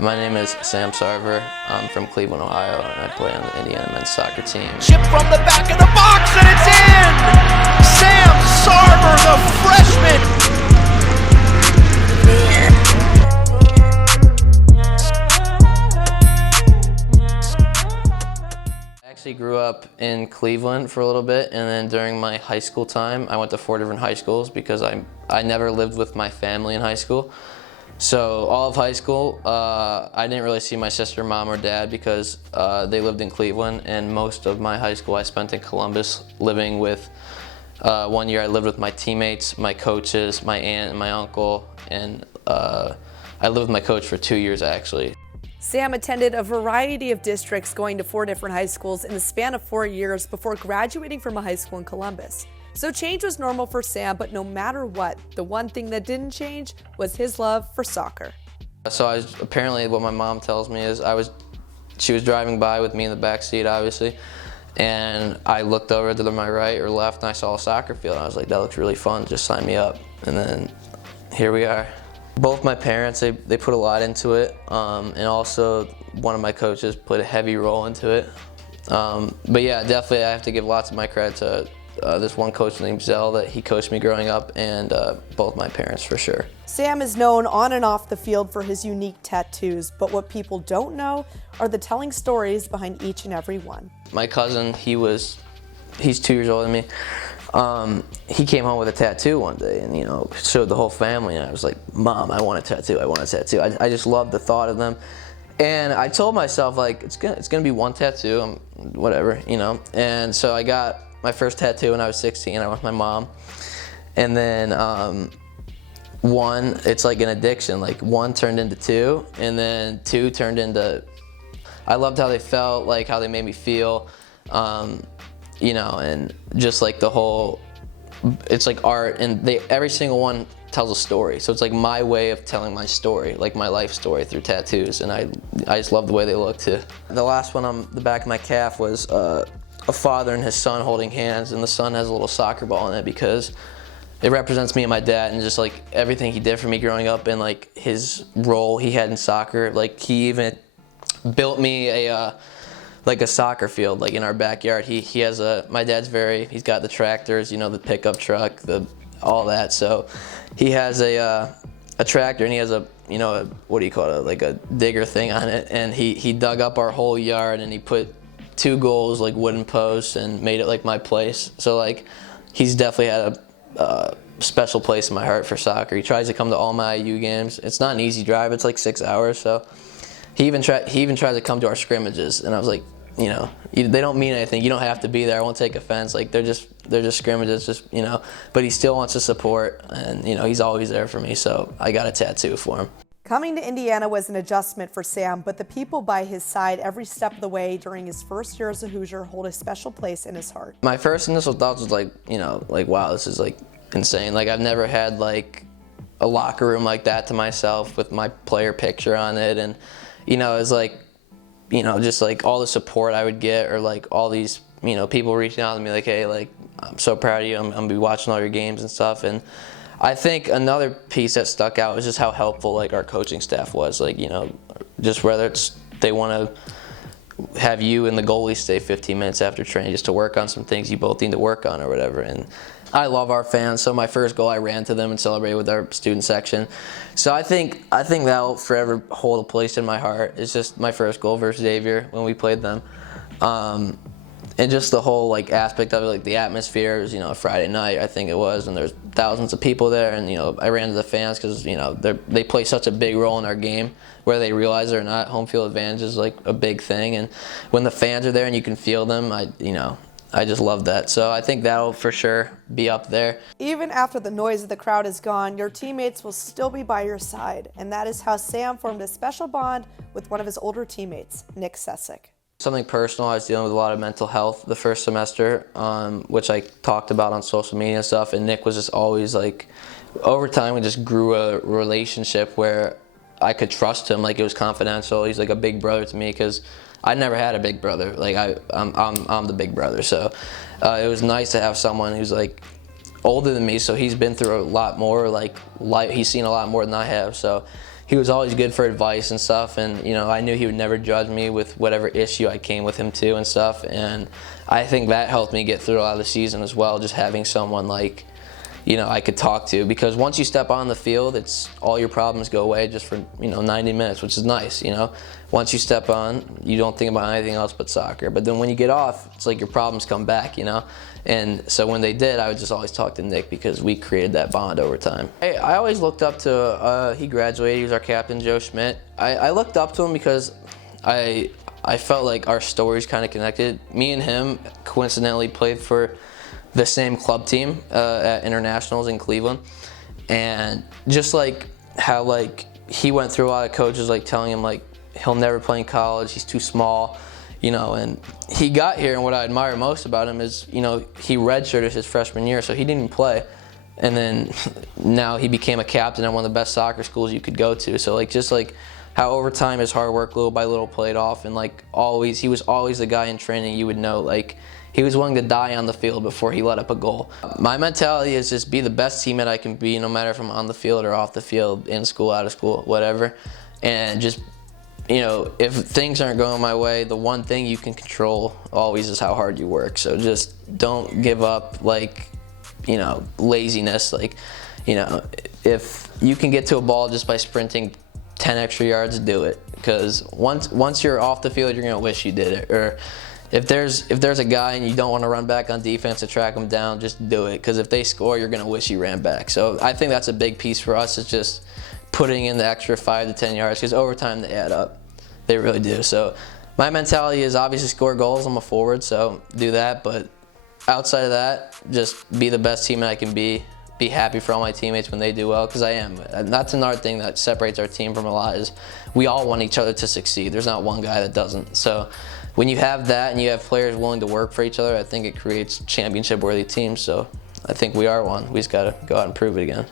My name is Sam Sarver. I'm from Cleveland, Ohio, and I play on the Indiana men's soccer team. Chip from the back of the box, and it's in! Sam Sarver, the freshman! I actually grew up in Cleveland for a little bit, and then during my high school time, I went to 4 different high schools because I never lived with my family in high school. So all of high school, I didn't really see my sister, mom, or dad because they lived in Cleveland, and most of my high school I spent in Columbus living with, 1 year I lived with my teammates, my coaches, my aunt and my uncle, and I lived with my coach for 2 years actually. Sam attended a variety of districts, going to 4 different high schools in the span of 4 years before graduating from a high school in Columbus. So change was normal for Sam, but no matter what, the one thing that didn't change was his love for soccer. So apparently what my mom tells me is she was driving by with me in the back seat, obviously, and I looked over to my right or left and I saw a soccer field, and I was like, that looks really fun, just sign me up. And then here we are. Both my parents, they put a lot into it, and also one of my coaches put a heavy role into it. But yeah, definitely I have to give lots of my credit to this one coach named Zell that he coached me growing up, and both my parents for sure. Sam is known on and off the field for his unique tattoos, but what people don't know are the telling stories behind each and every one. My cousin, he's 2 years older than me. He came home with a tattoo one day and, showed the whole family, and I was like, Mom, I want a tattoo, I want a tattoo. I just loved the thought of them. And I told myself, like, it's gonna be one tattoo, whatever, And so I got my first tattoo when I was 16, I went with my mom. And then one, it's like an addiction, like 1 turned into 2, and then 2 turned into, I loved how they felt, like how they made me feel. And just like the whole, it's like art, and every single one tells a story. So it's like my way of telling my story, like my life story through tattoos, and I just love the way they look too. The last one on the back of my calf was a father and his son holding hands, and the son has a little soccer ball in it because it represents me and my dad, and just like everything he did for me growing up, and like his role he had in soccer. Like he even built me a soccer field, like in our backyard. He has my dad's he's got the tractors, the pickup truck, all that. So he has a tractor, and he has what do you call it, like a digger thing on it. And he dug up our whole yard, and he put 2 goals, like wooden posts, and made it like my place. So like he's definitely had a special place in my heart for soccer. He tries to come to all my IU games. It's not an easy drive, it's like 6 hours. So he even tried to come to our scrimmages, and I was like, they don't mean anything. You don't have to be there. I won't take offense. Like they're just scrimmages, But he still wants to support, and he's always there for me. So I got a tattoo for him. Coming to Indiana was an adjustment for Sam, but the people by his side every step of the way during his first year as a Hoosier hold a special place in his heart. My first initial thoughts was like, wow, this is like insane. Like I've never had like a locker room like that to myself with my player picture on it, and it's like, just like all the support I would get, or like all these, people reaching out to me like, hey, like, I'm so proud of you. I'm gonna be watching all your games and stuff. And I think another piece that stuck out was just how helpful like our coaching staff was. Like, just whether they want to have you and the goalie stay 15 minutes after training just to work on some things you both need to work on or whatever. And I love our fans. So my first goal, I ran to them and celebrated with our student section. So I think that'll forever hold a place in my heart. It's just my first goal versus Xavier when we played them. And just the whole like aspect of it, like the atmosphere. It was, a Friday night, I think it was, and there's thousands of people there. And I ran to the fans because they play such a big role in our game, whether they realize it or not. Home field advantage is like a big thing, and when the fans are there and you can feel them, I just love that. So I think that'll for sure be up there. Even after the noise of the crowd is gone, your teammates will still be by your side, and that is how Sam formed a special bond with one of his older teammates, Nick Sessick. Something personal, I was dealing with a lot of mental health the first semester, which I talked about on social media and stuff, and Nick was just always like, over time we just grew a relationship where I could trust him, like it was confidential. He's like a big brother to me because I never had a big brother. Like I'm the big brother, so it was nice to have someone who's like older than me, so he's been through a lot more, like he's seen a lot more than I have. So he was always good for advice and stuff, and I knew he would never judge me with whatever issue I came with him to and stuff, and I think that helped me get through a lot of the season as well, just having someone like I could talk to, because once you step on the field, it's all your problems go away just for 90 minutes, which is nice. Once you step on, you don't think about anything else but soccer. But then when you get off, it's like your problems come back. And so when they did, I would just always talk to Nick because we created that bond over time. I always looked up to, he graduated, he was our captain, Joe Schmidt. I looked up to him because I felt like our stories kind of connected. Me and him coincidentally played for the same club team at internationals in Cleveland, and just like how he went through a lot of coaches telling him he'll never play in college, he's too small, and he got here, and what I admire most about him is he redshirted his freshman year, so he didn't even play, and then now he became a captain at one of the best soccer schools you could go to. So just how over time his hard work little by little played off, and he was always the guy in training you would know he was willing to die on the field before he let up a goal. My mentality is just be the best teammate I can be, no matter if I'm on the field or off the field, in school, out of school, whatever. And just, if things aren't going my way, the one thing you can control always is how hard you work. So just don't give up, laziness. If you can get to a ball just by sprinting 10 extra yards, do it. Because once you're off the field, you're gonna wish you did it. Or if there's a guy and you don't want to run back on defense to track him down, just do it. Because if they score, you're gonna wish you ran back. So I think that's a big piece for us, is just putting in the extra 5 to 10 yards, because over time they add up. They really do. So my mentality is obviously score goals. I'm a forward, so do that. But outside of that, just be the best teammate I can be. Be happy for all my teammates when they do well, because I am. And that's another thing that separates our team from a lot, is we all want each other to succeed. There's not one guy that doesn't. So when you have that and you have players willing to work for each other, I think it creates championship-worthy teams. So I think we are one. We just got to go out and prove it again.